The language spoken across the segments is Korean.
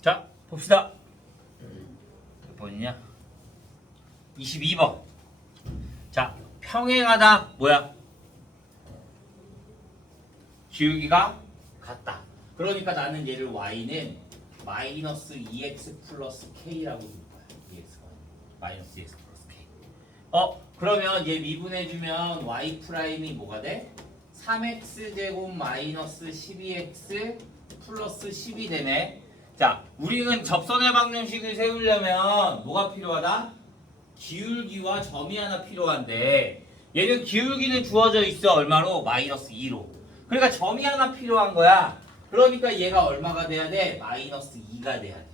자, 봅시다. 몇 번이냐? 22번. 자, 평행하다. 뭐야? 기울기가 같다. 그러니까 나는 얘를 y는 마이너스 2x 플러스 k라고 부를 거야. 2x가 마이너스 2x 플러스 k. 그러면 얘 미분해주면 y 프라임이 뭐가 돼? 3x 제곱 마이너스 12x 플러스 10이 되네. 자, 우리는 접선의 방정식을 세우려면 뭐가 필요하다? 기울기와 점이 하나 필요한데 얘는 기울기는 주어져 있어. 얼마로? 마이너스 2로. 그러니까 점이 하나 필요한 거야. 그러니까 얘가 얼마가 돼야 돼? 마이너스 2가 돼야 돼.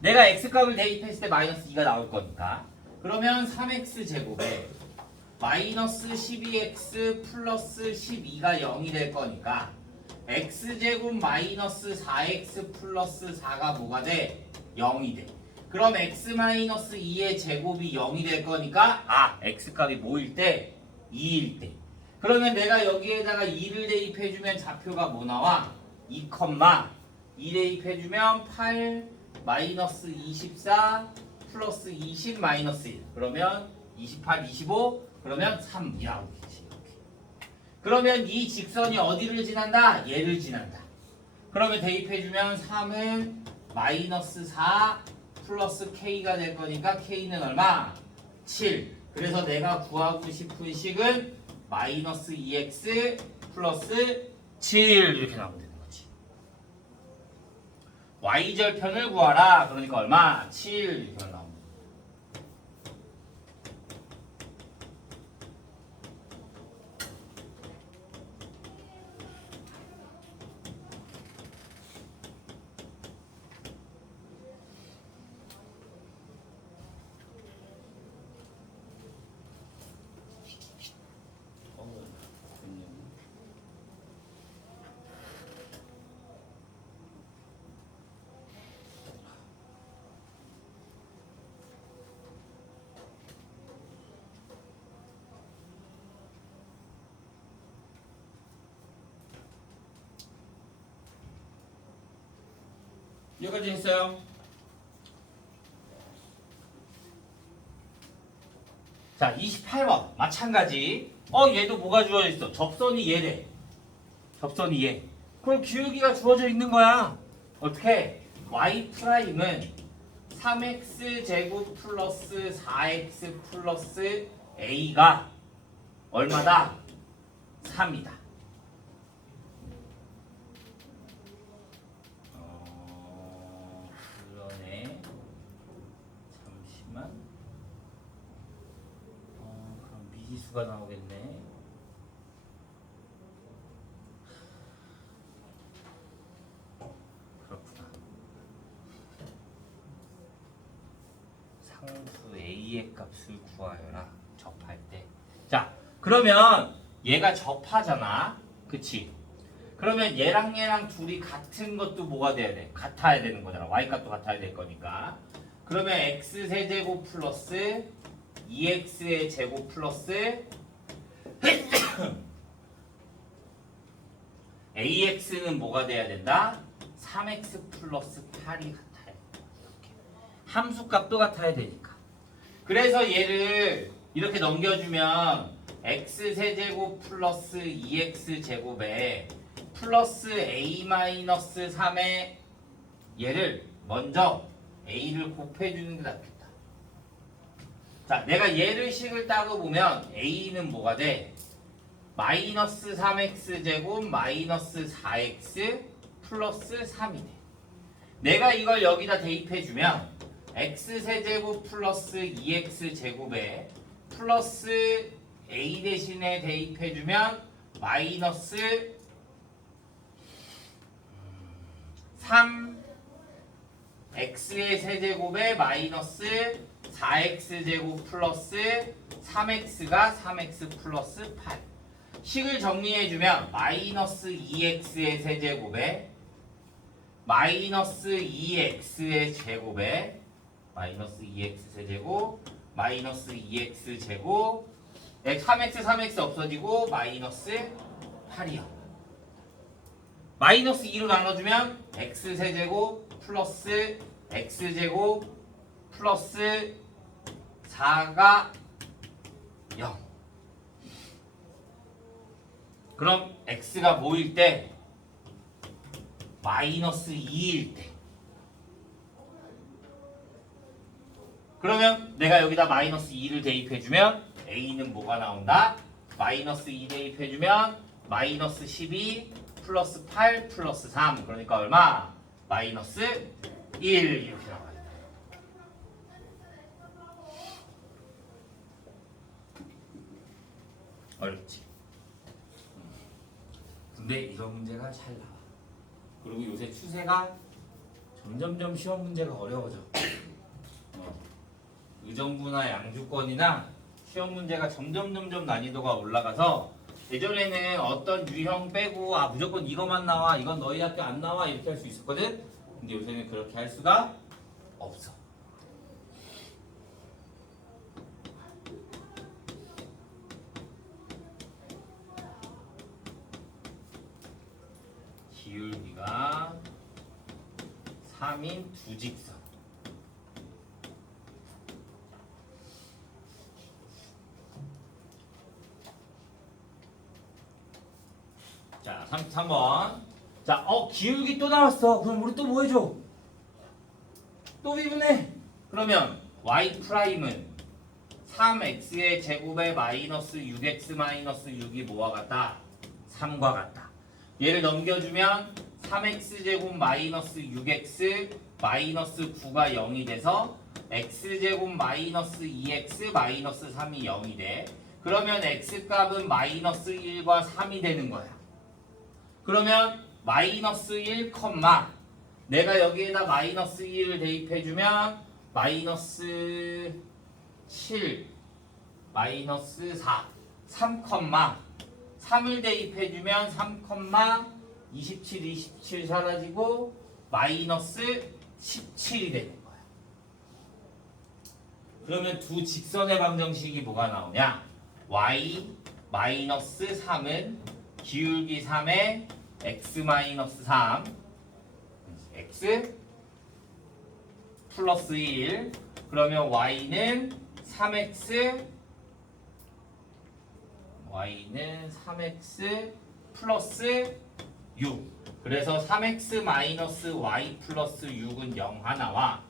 내가 x값을 대입했을 때 마이너스 2가 나올 거니까. 그러면 3x 제곱에 마이너스 12x 플러스 12가 0이 될 거니까 x제곱 마이너스 4x 플러스 4가 뭐가 돼? 0이 돼. 그럼 x 마이너스 2의 제곱이 0이 될 거니까 x값이 뭐일 때? 2일 때. 그러면 내가 여기에다가 2를 대입해주면 좌표가 뭐 나와? 2, 2 대입해주면 8 마이너스 24 플러스 20 마이너스 1. 그러면 28, 25 그러면 3이라고 되지. 그러면 이 직선이 어디를 지난다? 얘를 지난다. 그러면 대입해주면 3은 마이너스 4 플러스 k가 될 거니까 k는 얼마? 7. 그래서 내가 구하고 싶은 식은 마이너스 2x 플러스 7 이렇게 나오면 되는 거지. y절편을 구하라. 그러니까 얼마? 7 이렇게 나오면 돼. 여기까지 했어요. 자, 28번 마찬가지. 얘도 뭐가 주어져 있어? 접선이 얘래. 접선이 얘. 그럼 기울기가 주어져 있는 거야. 어떻게? y 프라임은 3x 제곱 플러스 4x 플러스 a가 얼마다? 3이다. 그러네. 잠시만. 그럼 미지수가 나오겠네. 그렇구나. 상수 a의 값을 구하여라. 접할 때. 자, 그러면 얘가 접하잖아. 그치? 그러면 얘랑 둘이 같은 것도 뭐가 돼야 돼? 같아야 되는 거잖아. y값도 같아야 될 거니까. 그러면 x 세제곱 플러스 2x의 제곱 플러스 ax는 뭐가 돼야 된다? 3x 플러스 8이 같아야 된다. 이렇게. 함수값도 같아야 되니까. 그래서 얘를 이렇게 넘겨주면 x 세제곱 플러스 2x 제곱에 플러스 a 마이너스 3의 얘를 먼저 a를 곱해주는 게 낫겠다. 자, 내가 얘를 식을 따고 보면 a는 뭐가 돼? 마이너스 3x 제곱 마이너스 4x 플러스 3이 돼. 내가 이걸 여기다 대입해주면 x 세제곱 플러스 2x 제곱에 플러스 a 대신에 대입해주면 마이너스 3x의 세제곱에 마이너스 4x 제곱 플러스 3x가 3x 플러스 8. 식을 정리해주면 마이너스 2x의 세제곱에 마이너스 2x의 제곱에 마이너스 2x 세제곱 마이너스 2x 제곱 3x 없어지고 마이너스 8이요. 마이너스 2로 나눠주면 x세제곱 플러스 x제곱 플러스 4가 0. 그럼 x가 뭐일 때? 마이너스 2일 때. 그러면 내가 여기다 마이너스 2를 대입해주면 a는 뭐가 나온다? 마이너스 2 대입해주면 마이너스 12 플러스 8 플러스 3. 그러니까 얼마? 마이너스 1 이렇게 나와요. 어렵지. 근데 이런 문제가 잘 나와. 그리고 요새 추세가 점점점 시험 문제가 어려워져. 의정부나 양주권이나 시험 문제가 점점 난이도가 올라가서 예전에는 어떤 유형 빼고 무조건 이거만 나와, 이건 너희 학교 안 나와 이렇게 할 수 있었거든. 근데 요새는 그렇게 할 수가 없어. 기울기가 3인 두 직선. 자, 33번. 자, 기울기 또 나왔어. 그럼 우리 또 뭐 해줘? 또 미분해. 그러면 y 프라임은 3x의 제곱에 마이너스 6x 마이너스 6이 뭐와 같다? 3과 같다. 얘를 넘겨주면 3x 제곱 마이너스 6x 마이너스 9가 0이 돼서 x 제곱 마이너스 2x 마이너스 3이 0이 돼. 그러면 x 값은 마이너스 1과 3이 되는 거야. 그러면 마이너스 1, 내가 여기에다 마이너스 1을 대입해주면 마이너스 7, 마이너스 4, 3, 3을 대입해주면 3, 27 사라지고 마이너스 17이 되는 거야. 그러면 두 직선의 방정식이 뭐가 나오냐? y 마이너스 3은 기울기 3에 x-3 x 플러스 1 그러면 y는 3x 플러스 6 그래서 3x 마이너스 y 플러스 6은 0 하나와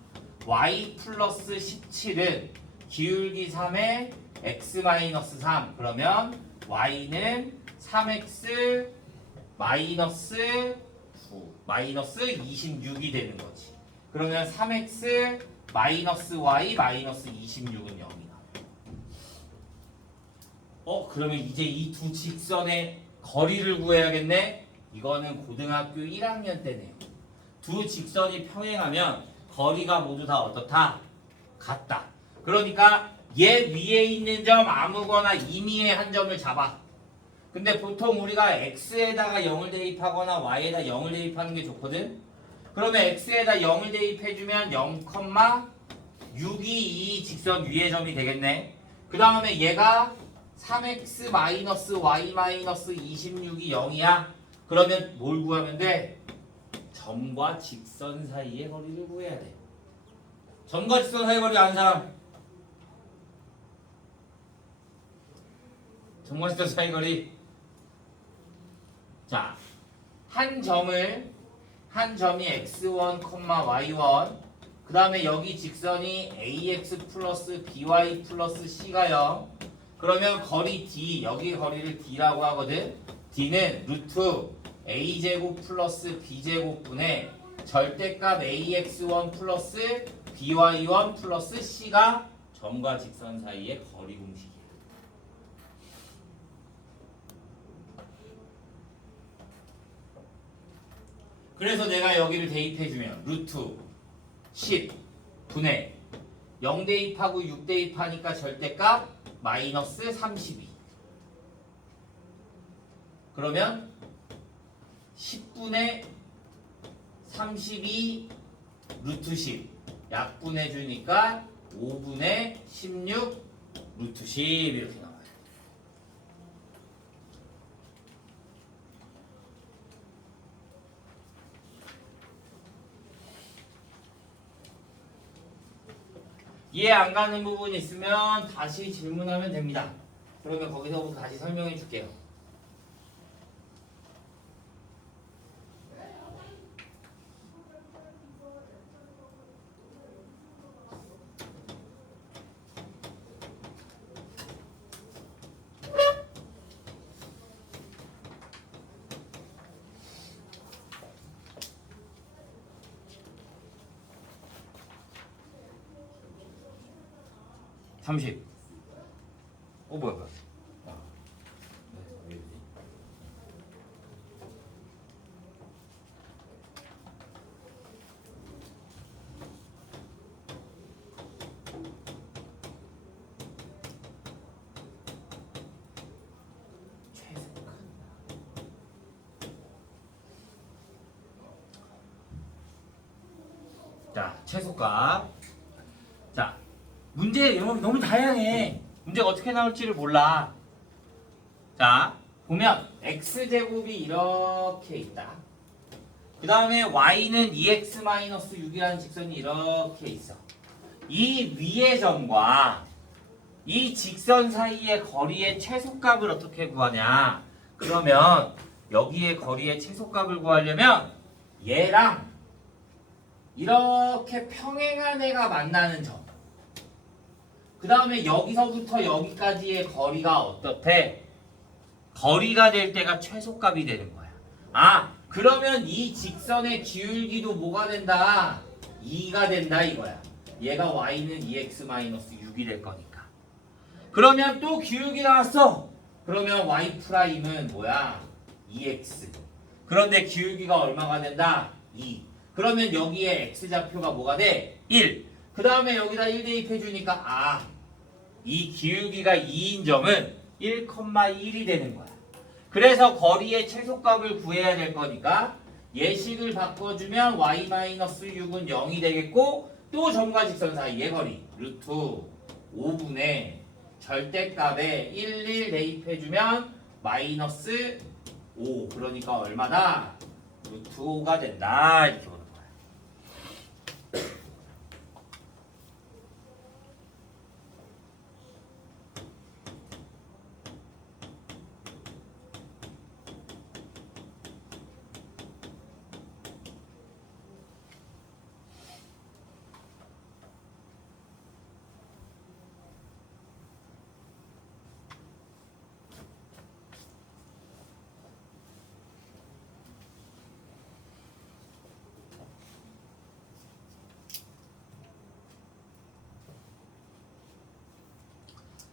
y 플러스 17은 기울기 3에 x-3 그러면 y는 3x 마이너스 9 마이너스 26이 되는 거지. 그러면 3x 마이너스 y 마이너스 26은 0이다. 그러면 이제 이 두 직선의 거리를 구해야겠네. 이거는 고등학교 1학년 때네요. 두 직선이 평행하면 거리가 모두 다 어떻다? 같다. 그러니까 얘 위에 있는 점 아무거나 임의의 한 점을 잡아. 근데 보통 우리가 x에다가 0을 대입하거나 y에다 0을 대입하는 게 좋거든. 그러면 x에다 0을 대입해주면 0,6이 이 직선 위의 점이 되겠네. 그 다음에 얘가 3x 마이너스 y 마이너스 26이 0이야. 그러면 뭘 구하면 돼? 점과 직선 사이의 거리를 구해야 돼. 점과 직선 사이의 거리 아는 사람? 점과 직선 사이의 거리. 자, 한 점이 x1, y1 그 다음에 여기 직선이 ax 플러스 by 플러스 c가 0 그러면 거리 d, 여기 거리를 d라고 하거든. d는 루트 a제곱 플러스 b제곱분의 절대값 ax1 플러스 by1 플러스 c가 점과 직선 사이의 거리 공식이야. 그래서 내가 여기를 대입해주면 루트 10 분의 0 대입하고 6 대입하니까 절대값 마이너스 32 그러면 10분의 32 루트 10 약분해주니까 5분의 16 루트 10 이렇게 나와요. 이해 안 가는 부분이 있으면 다시 질문하면 됩니다. 그러면 거기서부터 다시 설명해 줄게요. (30) 뭐야 자, 최소값. 자, 문제 너무 다양해. 문제가 어떻게 나올지를 몰라. 자, 보면 x제곱이 이렇게 있다. 그 다음에 y는 2x-6이라는 직선이 이렇게 있어. 이 위의 점과 이 직선 사이의 거리의 최소값을 어떻게 구하냐? 그러면 여기의 거리의 최소값을 구하려면 얘랑 이렇게 평행한 애가 만나는 점. 그 다음에 여기서부터 여기까지의 거리가 어떻대? 거리가 될 때가 최소값이 되는 거야. 아, 그러면 이 직선의 기울기도 뭐가 된다? 2가 된다 이거야. 얘가 y는 2x-6이 될 거니까. 그러면 또 기울기 나왔어. 그러면 y 프라임은 뭐야? 2x. 그런데 기울기가 얼마가 된다? 2. 그러면 여기에 x좌표가 뭐가 돼? 1. 그 다음에 여기다 1 대입해 주니까 아, 이 기울기가 2인 점은 1,1이 되는 거야. 그래서 거리의 최소값을 구해야 될 거니까 예식을 바꿔주면 y-6은 0이 되겠고 또 점과 직선 사이의 거리 루트 5분의 절대값에 1 대입해주면 마이너스 5. 그러니까 얼마다? 루트 5가 된다. 이렇게 보는 거야.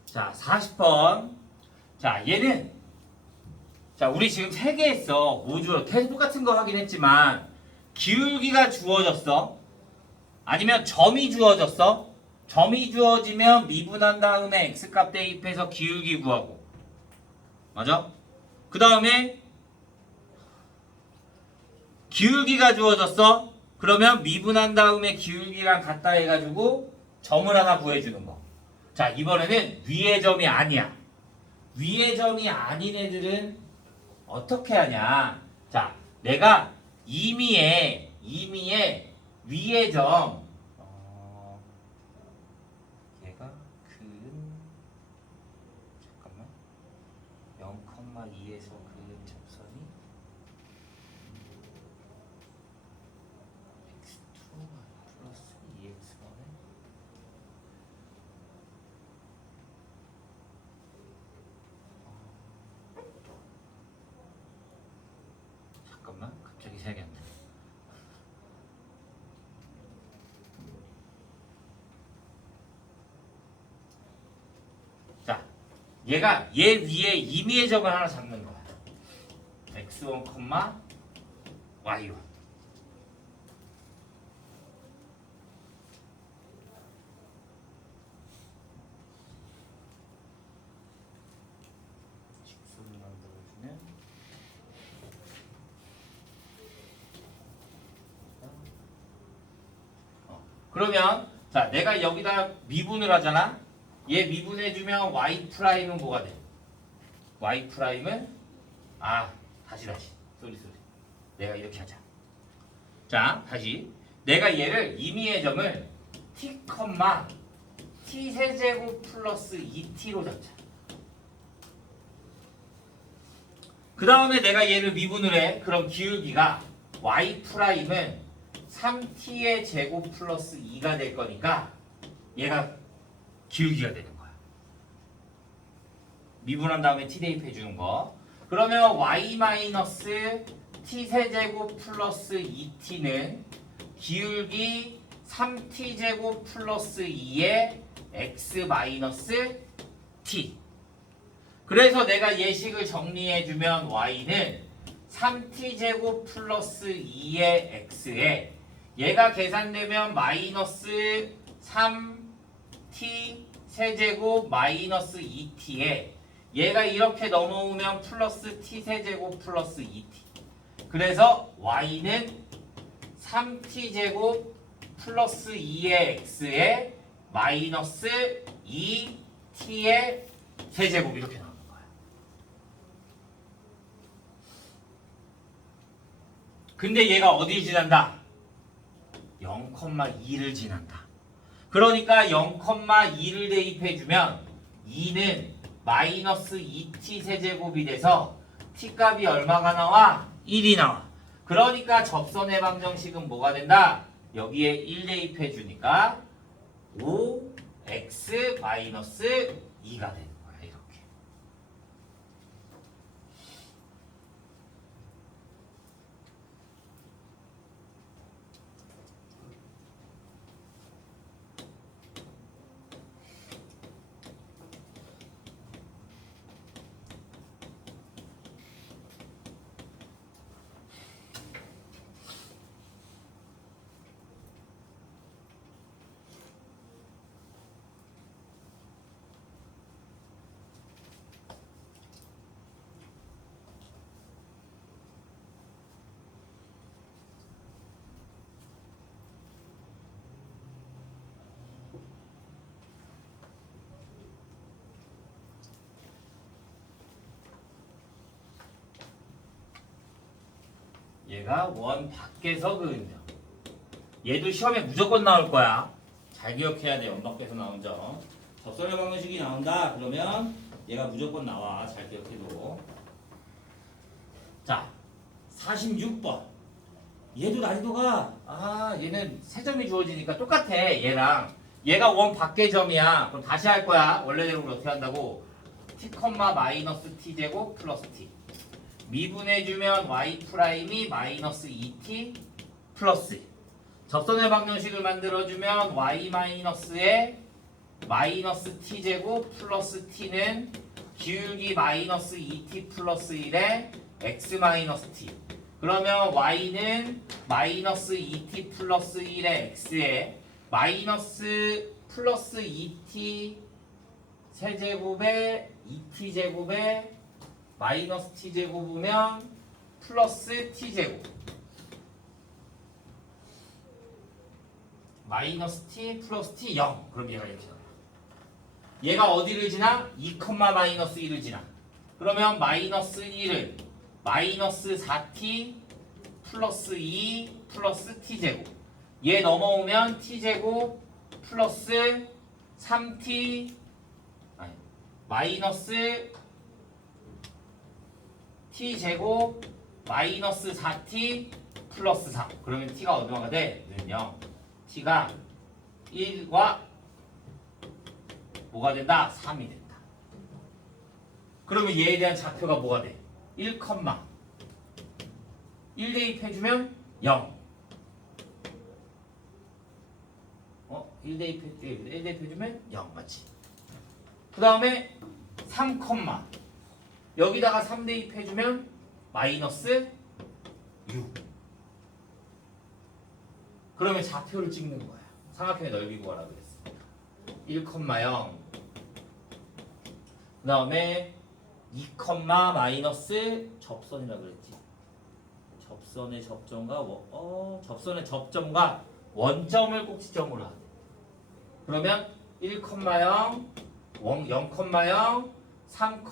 자, 40번. 자, 얘는 자, 우리 지금 3개 했어. 뭐 주어? 계속 똑같은 거 하긴 했지만 기울기가 주어졌어. 아니면 점이 주어졌어. 점이 주어지면 미분한 다음에 x값 대입해서 기울기 구하고. 맞아? 그 다음에 기울기가 주어졌어. 그러면 미분한 다음에 기울기랑 같다 해가지고 점을 하나 구해주는 거. 자, 이번에는 위의 점이 아니야. 위의 점이 아닌 애들은 어떻게 하냐? 자, 내가 임의의 위의 점 얘가 잠깐만 0,2에서 그 접선이 x2 플러스 2x번에 잠깐만 갑자기 생각이 안 나. 자, 얘가 얘 위에 임의의 점을 하나 잡는 거야. x1, y1. 직선을 만들어주면 그러면 자, 내가 여기다 미분을 하잖아. 얘 미분해주면 y 프라임은 뭐가 돼? y 프라임은 다시 쏘리 내가 이렇게 하자. 자, 다시 내가 얘를 임의의 점을 t, t 세제곱 플러스 2t로 잡자. 그 다음에 내가 얘를 미분을 해. 그럼 기울기가 y 프라임은 3t의 제곱 플러스 2가 될 거니까 얘가 기울기가 되는 거야. 미분한 다음에 t 대입해 주는 거. 그러면 y 마이너스 t 세제곱 플러스 2t는 기울기 3t 제곱 플러스 2의 x 마이너스 t. 그래서 내가 예식을 정리해주면 y는 3t 제곱 플러스 2의 x에 얘가 계산되면 마이너스 3t 세제곱 마이너스 2t에 얘가 이렇게 넘어오면 플러스 t 세제곱 플러스 2t. 그래서 y는 3t 제곱 플러스 2의 x에 마이너스 2t의 세제곱 이렇게 나오는 거야. 근데 얘가 어디를 지난다? 0,2를 지난다. 그러니까 0,2를 대입해주면 2는 마이너스 2t 세제곱이 돼서 t 값이 얼마가 나와? 1이 나와. 그러니까 접선의 방정식은 뭐가 된다? 여기에 1 대입해주니까 5x 마이너스 2가 되는 거야. 이렇게. 얘가 원 밖에서 그은 점. 얘도 시험에 무조건 나올 거야. 잘 기억해야 돼. 원 밖에서 나온 점. 접선의 방정식이 나온다. 그러면 얘가 무조건 나와. 잘 기억해도. 자, 46번. 얘도 난이도가 얘는 세 점이 주어지니까 똑같아. 얘랑. 얘가 원 밖의 점이야. 그럼 다시 할 거야. 원래대로 어떻게 한다고? t, 마이너스 t 제곱 플러스 t. 미분해주면 y 프라임이 마이너스 2t 플러스. 접선의 방정식을 만들어주면 y 마이너스에 마이너스 t 제곱 플러스 t는 기울기 마이너스 2t 플러스 1에 x 마이너스 t. 그러면 y는 마이너스 2t 플러스 1의 x에 마이너스 플러스 2t 세제곱에 2t 제곱에 마이너스 t제곱이면 플러스 t제곱 마이너스 t 플러스 t 0. 그럼 얘가 이렇게 나와. 얘가 어디를 지나? 2, 마이너스 1을 지나. 그러면 마이너스 1은 마이너스 4t 플러스 2 플러스 t제곱. 얘 넘어오면 t제곱 플러스 3t 마이너스 t제곱 마이너스 4t 플러스 3. 그러면 t가 얼마가 돼? 는 0. t가 1과 뭐가 된다? 3이 된다. 그러면 얘에 대한 좌표가 뭐가 돼? 1, 1 대입해주면 0. 1 대입해주면 0 맞지? 그 다음에 3, 여기다가 3 대입해주면 마이너스 6. 그러면 좌표를 찍는 거야. 삼각형의 넓이 구하라 그랬어. 1, 0. 그 다음에 2, 마이너스 접선이라 그랬지. 접선의 접점과 접선의 접점과 원점을 꼭지점으로 하래. 그러면 1, 0, 0, 3,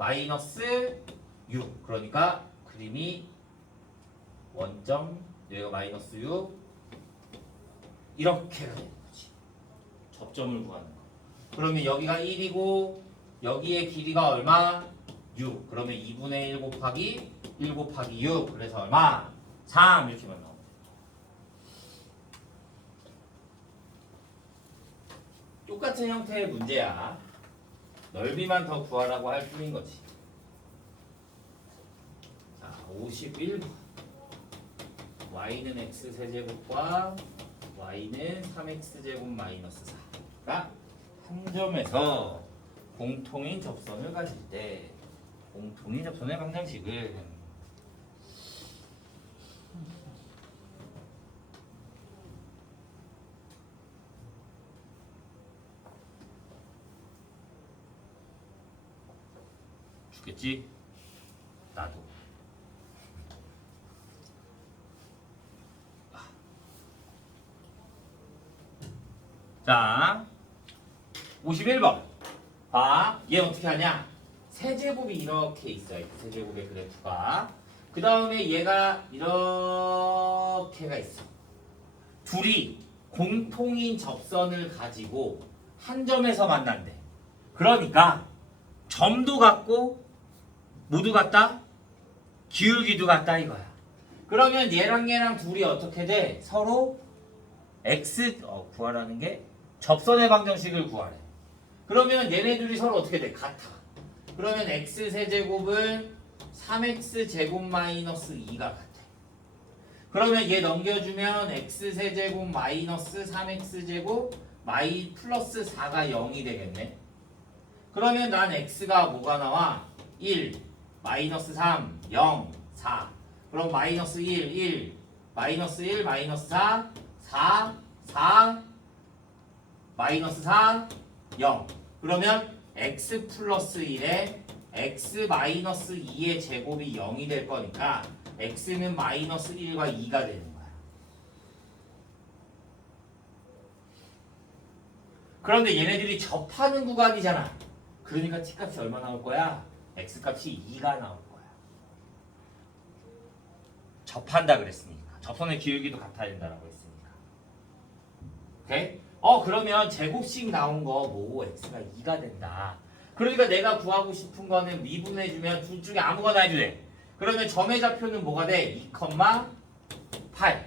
마이너스 6. 그러니까 그림이 원점 여기가 마이너스 6 이렇게 되는 거지. 접점을 구하는 거. 그러면 여기가 1이고 여기의 길이가 얼마? 6. 그러면 2분의 1 곱하기 1 곱하기 6. 그래서 얼마? 3 이렇게만 나옵니다. 똑같은 형태의 문제야. 넓이만 더 구하라고 할 뿐인 거지. 자, 51번. y는 x세제곱과 y는 3x제곱 마이너스 4가 한 점에서 공통인 접선을 가질 때 공통인 접선의 방정식을 주겠지? 나도. 자, 51번. 봐, 얘 어떻게 하냐? 세제곱이 이렇게 있어요. 세제곱의 그래프가. 그 다음에 얘가 이렇게가 있어. 둘이 공통인 접선을 가지고 한 점에서 만난대. 그러니까 점도 같고 모두 같다? 기울기도 같다 이거야. 그러면 얘랑 둘이 어떻게 돼? 서로 x 구하라는 게 접선의 방정식을 구하래. 그러면 얘네 둘이 서로 어떻게 돼? 같아. 그러면 x세제곱은 3x제곱 마이너스 2가 같아. 그러면 얘 넘겨주면 x세제곱 마이너스 3x제곱 플러스 4가 0이 되겠네. 그러면 난 x가 뭐가 나와? 1, 마이너스 3, 0, 4. 그럼 마이너스 1, 1, 마이너스 1, 마이너스 4, 4, 4, 마이너스 4, 0. 그러면 x 플러스 1에 x 마이너스 2의 제곱이 0이 될 거니까 x는 마이너스 1과 2가 되는 거야. 그런데 얘네들이 접하는 구간이잖아. 그러니까 t값이 얼마 나올 거야? x값이 2가 나올 거야. 접한다 그랬으니까. 접선의 기울기도 같아야 된다라고 했으니까. 오케이? 그러면 제곱식 나온 거 뭐 x가 2가 된다. 그러니까 내가 구하고 싶은 거는 미분해주면 둘 중에 아무거나 해도 돼. 그러면 점의 좌표는 뭐가 돼? 2,8.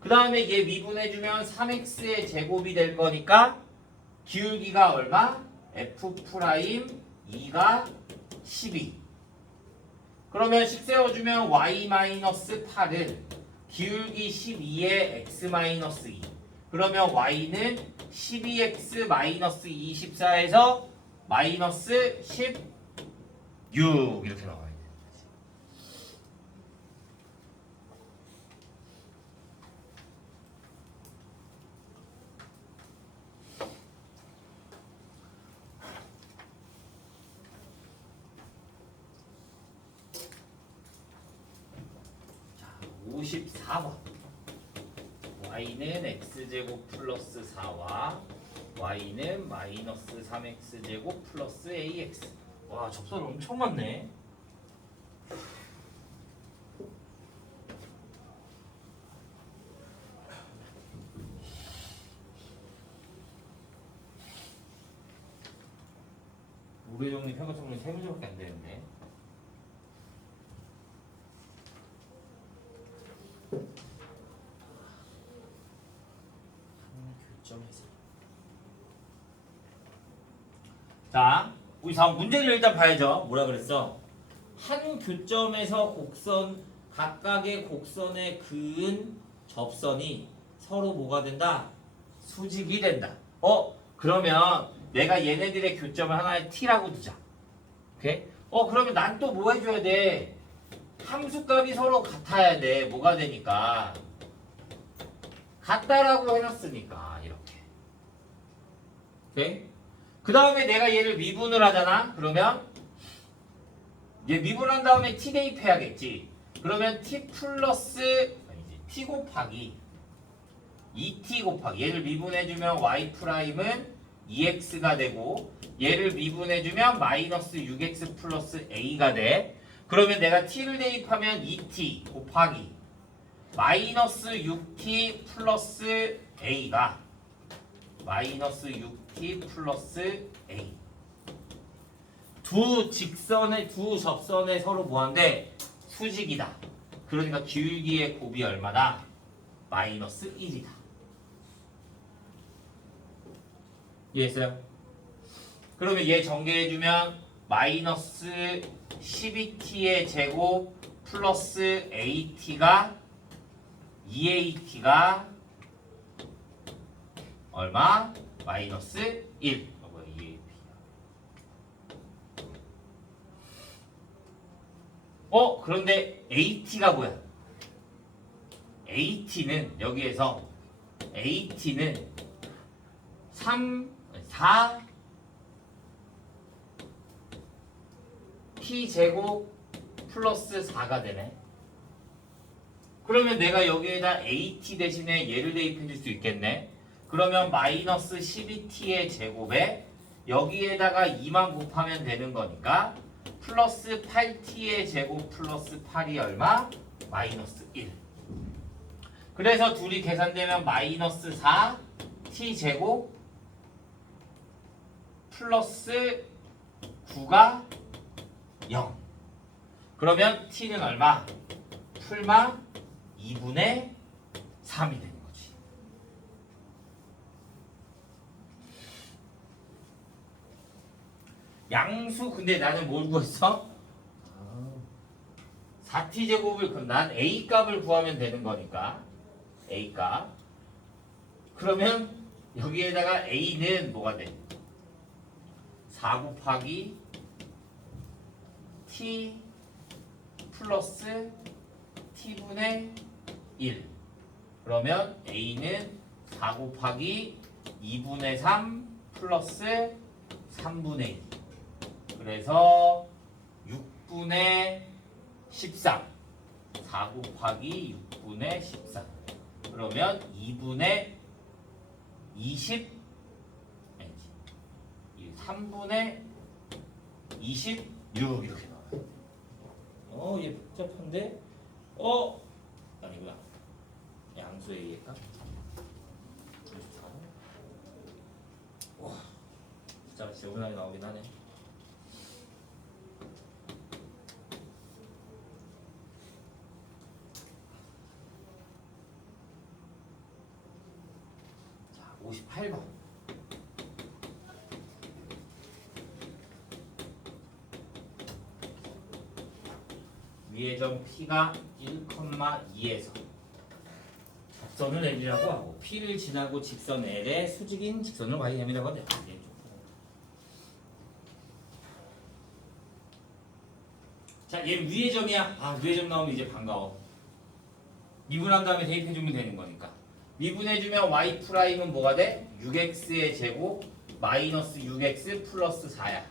그 다음에 얘 미분해주면 3x의 제곱이 될 거니까 기울기가 얼마? f'2가 12. 그러면 식 세워주면 y-8은 기울기 12에 x-2. 그러면 y는 12x-24에서 마이너스 16 이렇게 나와요. 자, 54번. y는 x제곱 플러스 4와 y는 마이너스 3x제곱 플러스 ax. 와, 접선 엄청 많네. 무게정리, 평가정리 세 문제밖에 안 되는데. 자, 우리 다음 문제를 일단 봐야죠. 뭐라 그랬어? 한 교점에서 각각의 곡선에 그은 접선이 서로 뭐가 된다? 수직이 된다. 그러면 내가 얘네들의 교점을 하나의 t라고 두자. 오케이? 그러면 난 또 뭐 해줘야 돼? 함수값이 서로 같아야 돼. 뭐가 되니까? 같다라고 해놨으니까 이렇게. 오케이? 그 다음에 내가 얘를 미분을 하잖아. 그러면 얘 미분한 다음에 t 대입해야겠지. 그러면 t 플러스 t 곱하기 2t 곱하기 얘를 미분해주면 y 프라임은 2x가 되고 얘를 미분해주면 마이너스 6x 플러스 a가 돼. 그러면 내가 t를 대입하면 2t 곱하기 마이너스 6t 플러스 a가 마이너스 6t 플러스 a. 두 직선의 두 접선에 서로 뭐한데 수직이다. 그러니까 기울기의 곱이 얼마다? 마이너스 1이다. 이해했어요? 그러면 얘 전개해주면 마이너스 12t의 제곱 플러스 at가 2at가 얼마? 마이너스 1. 그런데 at가 뭐야? at는 여기에서 at는 4 t제곱 플러스 4가 되네. 그러면 내가 여기에다 at 대신에 얘를 대입해 줄 수 있겠네. 그러면 마이너스 12t의 제곱에 여기에다가 2만 곱하면 되는 거니까 플러스 8t의 제곱 플러스 8이 얼마? 마이너스 1. 그래서 둘이 계산되면 마이너스 4t 제곱 플러스 9가 0. 그러면 t는 얼마? 풀마 2분의 3이 되는 거지. 양수 근데 나는 뭘 구했어? 4t 제곱을 난 a 값을 구하면 되는 거니까 a 값. 그러면 여기에다가 a는 뭐가 돼? 4 곱하기 t 플러스 t분의 1. 그러면 a는 4 곱하기 2분의 3 플러스 3분의 1. 그래서 6분의 13. 4 곱하기 6분의 13. 그러면 2분의 20 3분의 26 이렇게 나와요. 얘 복잡한데? 아니구나. 양수의 A일까? 94. 와, 진짜 지저분하게 나오긴 하네. 자, 58번. 위의 점 P가 1,2에서 접선을 L이라고 하고 P를 지나고 직선 L의 수직인 직선을 YM이라고 하네요. 자, 얘 위의 점이야. 위의 점 나오면 이제 반가워. 미분한 다음에 대입해주면 되는 거니까. 미분해주면 Y''은 뭐가 돼? 6x의 제곱 마이너스 6x 플러스 4야.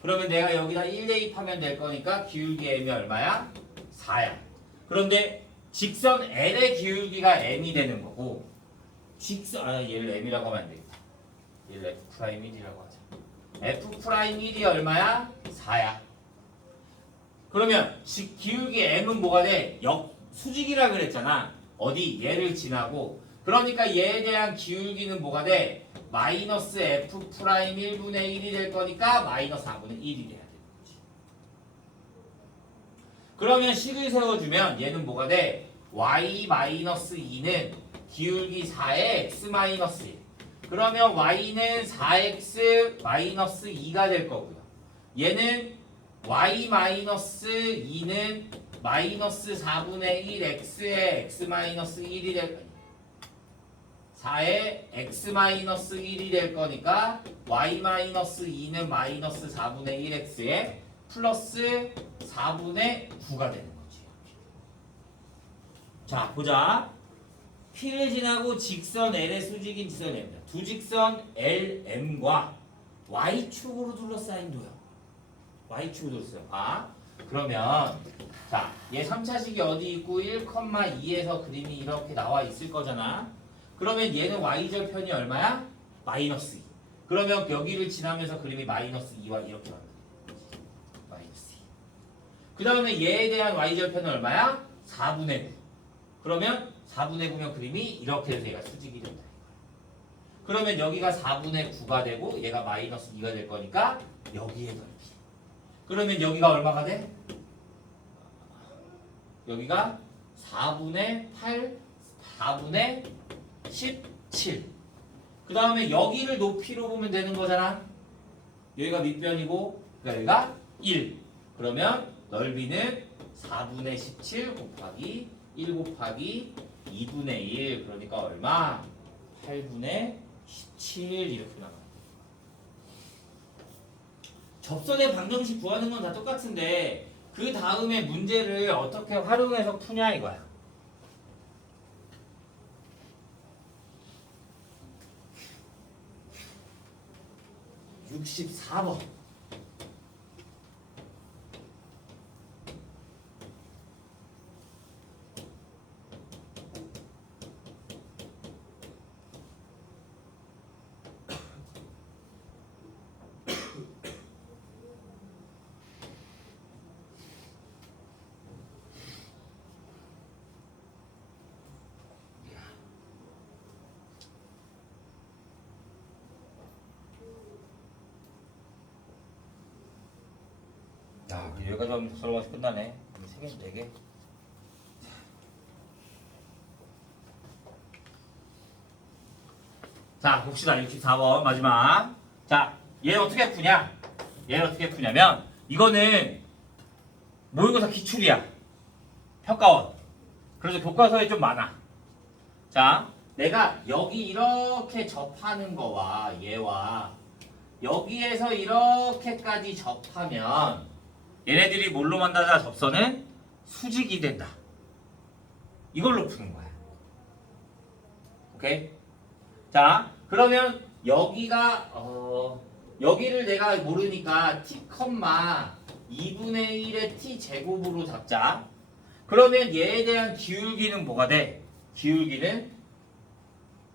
그러면 내가 여기다 1 대입하면 될 거니까 기울기 m이 얼마야? 4야. 그런데 직선 L의 기울기가 m이 되는 거고 얘를 m이라고 하면 안 되겠다. 얘를 f'1이라고 하자. f'1이 얼마야? 4야. 그러면 기울기 m은 뭐가 돼? 수직이라 그랬잖아. 어디? 얘를 지나고. 그러니까 얘에 대한 기울기는 뭐가 돼? 마이너스 f' 1분의 1이 될 거니까 마이너스 4분의 1이 돼야 되는 거지. 그러면 식을 세워주면 얘는 뭐가 돼? y 마이너스 2는 기울기 4의 x 마이너스 1. 그러면 y는 4x 마이너스 2가 될 거고요. 얘는 y 마이너스 2는 마이너스 4분의 1 x의 x 마이너스 1이 될 거니까 4의 x-1이 될 거니까 y-2는 마이너스 4분의 1x에 플러스 4분의 9가 되는 거지. 자, 보자. P를 지나고 직선 L의 수직인 직선 M입니다. 두 직선 LM과 Y축으로 둘러싸인 도형. Y축으로 둘러싸요. 그러면 자, 얘 3차식이 어디 있고 1,2에서 그림이 이렇게 나와 있을 거잖아. 그러면 얘는 y절편이 얼마야? 마이너스 2. 그러면 여기를 지나면서 그림이 마이너스 2와 이렇게 만들어요. 마이너스 2. 그 다음에 얘에 대한 y절편은 얼마야? 4분의 9. 그러면 4분의 9면 그림이 이렇게 돼서 얘가 수직이 된다. 그러면 여기가 4분의 9가 되고 얘가 마이너스 2가 될 거니까 여기에 넓이. 그러면 여기가 얼마가 돼? 여기가 4분의 8, 4분의 17. 그 다음에 여기를 높이로 보면 되는 거잖아. 여기가 밑변이고 여기가 1. 그러면 넓이는 4분의 17 곱하기 1 곱하기 2분의 1. 그러니까 얼마? 8분의 17 이렇게 나와요. 접선의 방정식 구하는 건 다 똑같은데 그 다음에 문제를 어떻게 활용해서 푸냐 이거야. (64번) 야, 여기까지 하면 설거지 끝나네. 3개, 4개. 자, 봅시다. 64번 마지막. 자, 얘는 어떻게 푸냐? 얘는 어떻게 푸냐면 이거는 모의고사 기출이야. 평가원. 그래서 교과서에 좀 많아. 자, 내가 여기 이렇게 접하는 거와 얘와 여기에서 이렇게까지 접하면 얘네들이 뭘로 만나자 접선은 수직이 된다. 이걸로 푸는 거야. 오케이? 자, 그러면 여기가 여기를 내가 모르니까 t, 2분의 1의 t 제곱으로 잡자. 그러면 얘에 대한 기울기는 뭐가 돼? 기울기는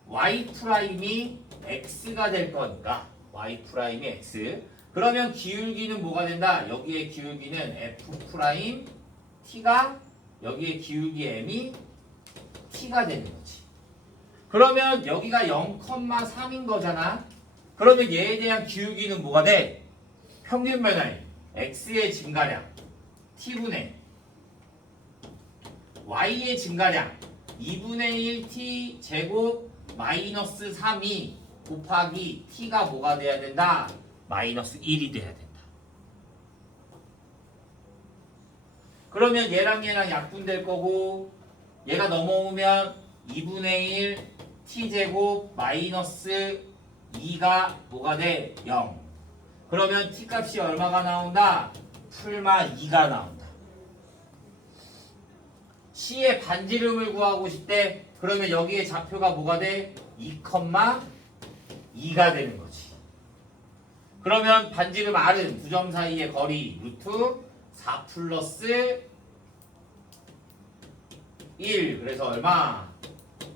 y 프라임이 x가 될 거니까 y 프라임이 x. 그러면 기울기는 뭐가 된다? 여기에 기울기는 f 프라임 t가 여기에 기울기 m이 t가 되는 거지. 그러면 여기가 0,3인 거잖아. 그러면 얘에 대한 기울기는 뭐가 돼? 평균 변화인 x의 증가량 t분의 y의 증가량 2분의 1t 제곱 마이너스 3이 곱하기 t가 뭐가 돼야 된다? 마이너스 1이 돼야 된다. 그러면 얘랑 약분될 거고 얘가 넘어오면 2분의 1 t제곱 마이너스 2가 뭐가 돼? 0. 그러면 t값이 얼마가 나온다? 풀마 2가 나온다. C의 반지름을 구하고 싶대. 그러면 여기에 좌표가 뭐가 돼? 2,2가 되는 거지. 그러면 반지름 R은 두 점 사이의 거리 루트 4 플러스 1. 그래서 얼마?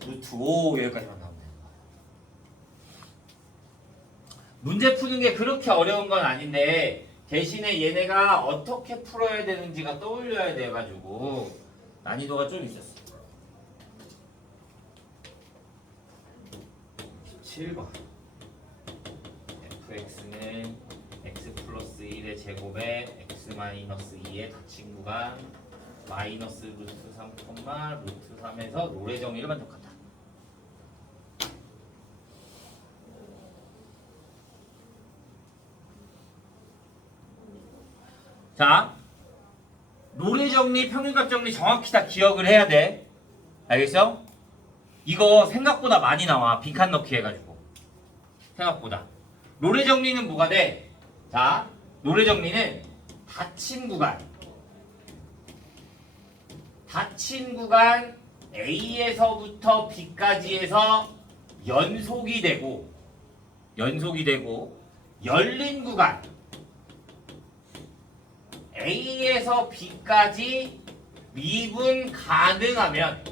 루트 5 여기까지만 나오면 되는 거야. 문제 푸는 게 그렇게 어려운 건 아닌데 대신에 얘네가 어떻게 풀어야 되는지가 떠올려야 돼가지고 난이도가 좀 있었어. 7번 fx는 x 플러스 1의 제곱에 x 마이너스 2의 닫힌 구간 마이너스 루트 3, 루트 3에서 롤의 정의를 만족한다. 자, 롤의 정리, 평균값 정리 정확히 다 기억을 해야 돼. 알겠어? 이거 생각보다 많이 나와. 빈칸 넣기 해가지고. 생각보다. 롤의 정리는 뭐가 돼? 자, 롤의 정리는 닫힌 구간. 닫힌 구간 A에서부터 B까지 해서 연속이 되고 열린 구간 A에서 B까지 미분 가능하면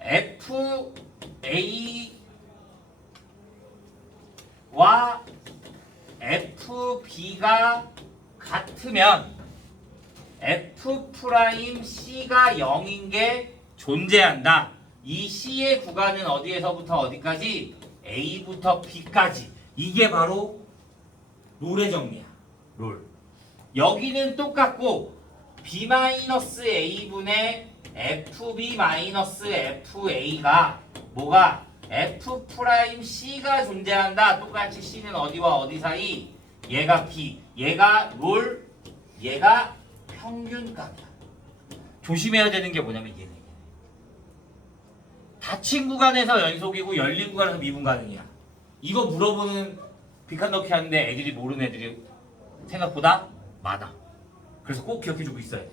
FA와 FB가 같으면 F'C가 0인 게 존재한다. 이 C의 구간은 어디에서부터 어디까지? A부터 B까지. 이게 바로 롤의 정리야. 롤. 여기는 똑같고 B-A분의 FB-FA가 뭐가? F'C가 존재한다. 똑같이 C는 어디와 어디 사이? 얘가 B, 얘가 롤, 얘가 평균값이야. 조심해야 되는 게 뭐냐면 얘네. 닫힌 구간에서 연속이고 열린 구간에서 미분 가능이야. 이거 물어보는 빅한 넣기 하는데 애들이 모르는 애들이 생각보다 많아. 그래서 꼭 기억해주고 있어야 돼.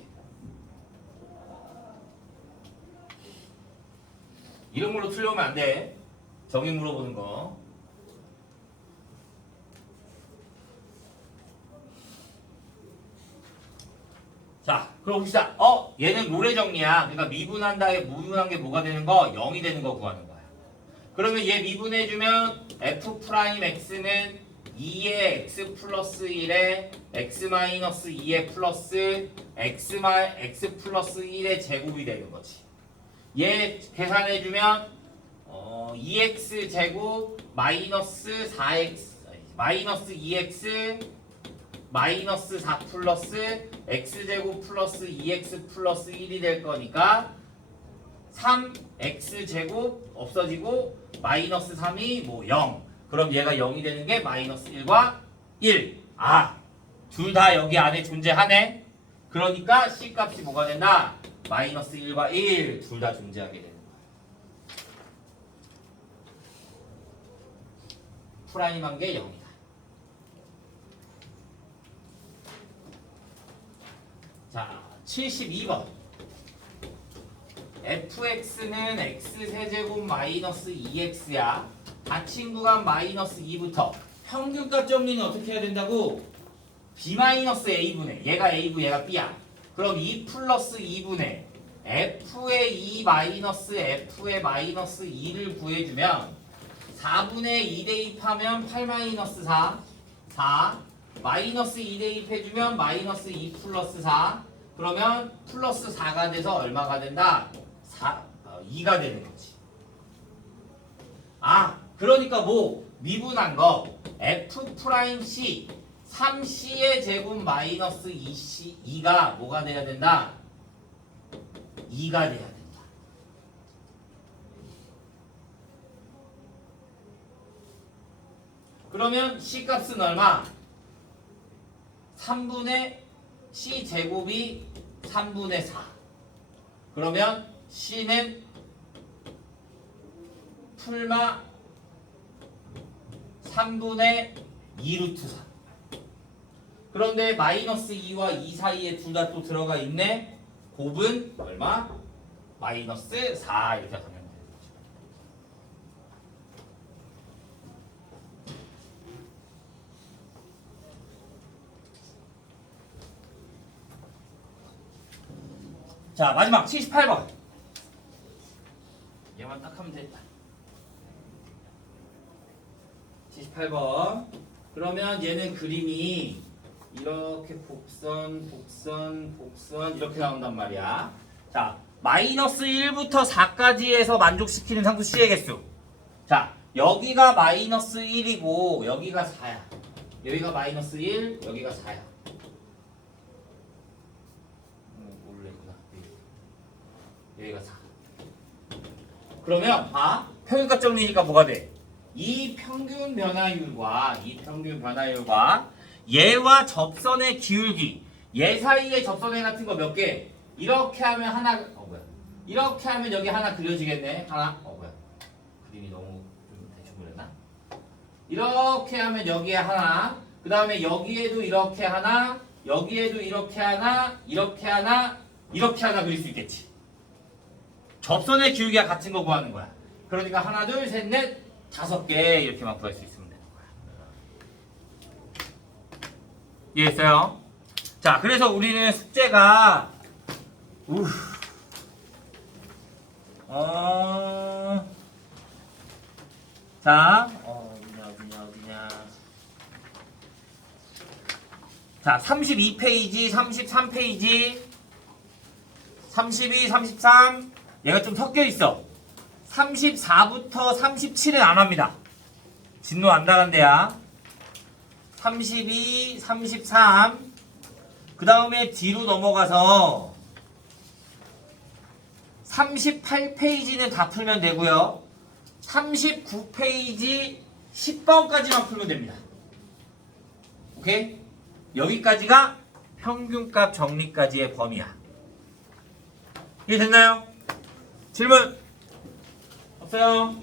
이런 걸로 틀려오면 안 돼. 정의 물어보는 거. 자, 그럼 봅시다. 얘는 롤의 정리야. 그러니까 미분한 다음에 무분한 게 뭐가 되는 거? 0이 되는 거 구하는 거야. 그러면 얘 미분해주면 F'X는 2의 X 플러스 1의 X 마이너스 2의 플러스 X 플러스 1의 제곱이 되는 거지. 얘 계산해주면 2x 제곱 마이너스 4x 마이너스 2x 마이너스 4 플러스 x제곱 플러스 2x 플러스 1이 될 거니까 3x제곱 없어지고 마이너스 3이 뭐 0. 그럼 얘가 0이 되는 게 마이너스 1과 1. 둘 다 여기 안에 존재하네. 그러니까 C값이 뭐가 된다? 마이너스 1과 1 둘 다 존재하게 되는 거야. 프라임한 게 0이다. 자, 72번. fx는 x세제곱 마이너스 2x야. 닫힌 구간 마이너스 2부터 평균값 정리는 어떻게 해야 된다고? b-a분의 얘가 a고 얘가 b야. 그럼 2 플러스 2분의 f의 2 마이너스 f의 마이너스 2를 구해주면 4분의 2 대입하면 8 마이너스 4 마이너스 2 대입해주면 마이너스 2 플러스 4 그러면 플러스 4가 돼서 얼마가 된다? 2가 되는 거지. 그러니까 뭐 미분한 거 F'C 3C의 제곱 마이너스 2가 뭐가 돼야 된다? 2가 돼야 된다. 그러면 C값은 얼마? 3분의 C 제곱이 3분의 4. 그러면 C는 풀마 3분의 2루트 4. 그런데 마이너스 2와 2 사이에 둘 다 또 들어가 있네. 곱은 얼마? 마이너스 4 이렇게 가면 되는 거죠. 자, 마지막 78번. 얘만 딱 하면 됐다. 78번. 그러면 얘는 그림이 이렇게 복선 이렇게 나온단 말이야. 자, 마이너스 1부터 4까지 해서 만족시키는 상수 C의 개수. 자, 여기가 마이너스 1이고 여기가 4야. 여기가 마이너스 1, 여기가 4야. 몰래구나. 여기가 4. 그러면 평균값 정리니까 뭐가 돼? 이 평균 변화율과 얘와 접선의 기울기, 얘 사이의 접선의 같은 거 몇 개? 이렇게 하면 하나, 이렇게 하면 여기 하나 그려지겠네. 하나, 그림이 너무 좀 대충 그렸나? 이렇게 하면 여기에 하나, 그 다음에 여기에도 이렇게 하나, 여기에도 이렇게 하나, 이렇게 하나, 이렇게 하나 그릴 수 있겠지. 접선의 기울기가 같은 거 구하는 거야. 그러니까 하나, 둘, 셋, 넷, 5개 이렇게만 구할 수 있으면 되는 거야. 이해했어요? 자, 그래서 우리는 숙제가 자, 어디냐. 자, 32페이지, 33페이지, 32, 33 얘가 좀 섞여 있어. 34부터 37은 안 합니다. 진로 안 나간대야. 32, 33. 그 다음에 뒤로 넘어가서 38페이지는 다 풀면 되고요. 39페이지 10번까지만 풀면 됩니다. 오케이? 여기까지가 평균값 정리까지의 범위야. 이해 됐나요? 질문? 없어요?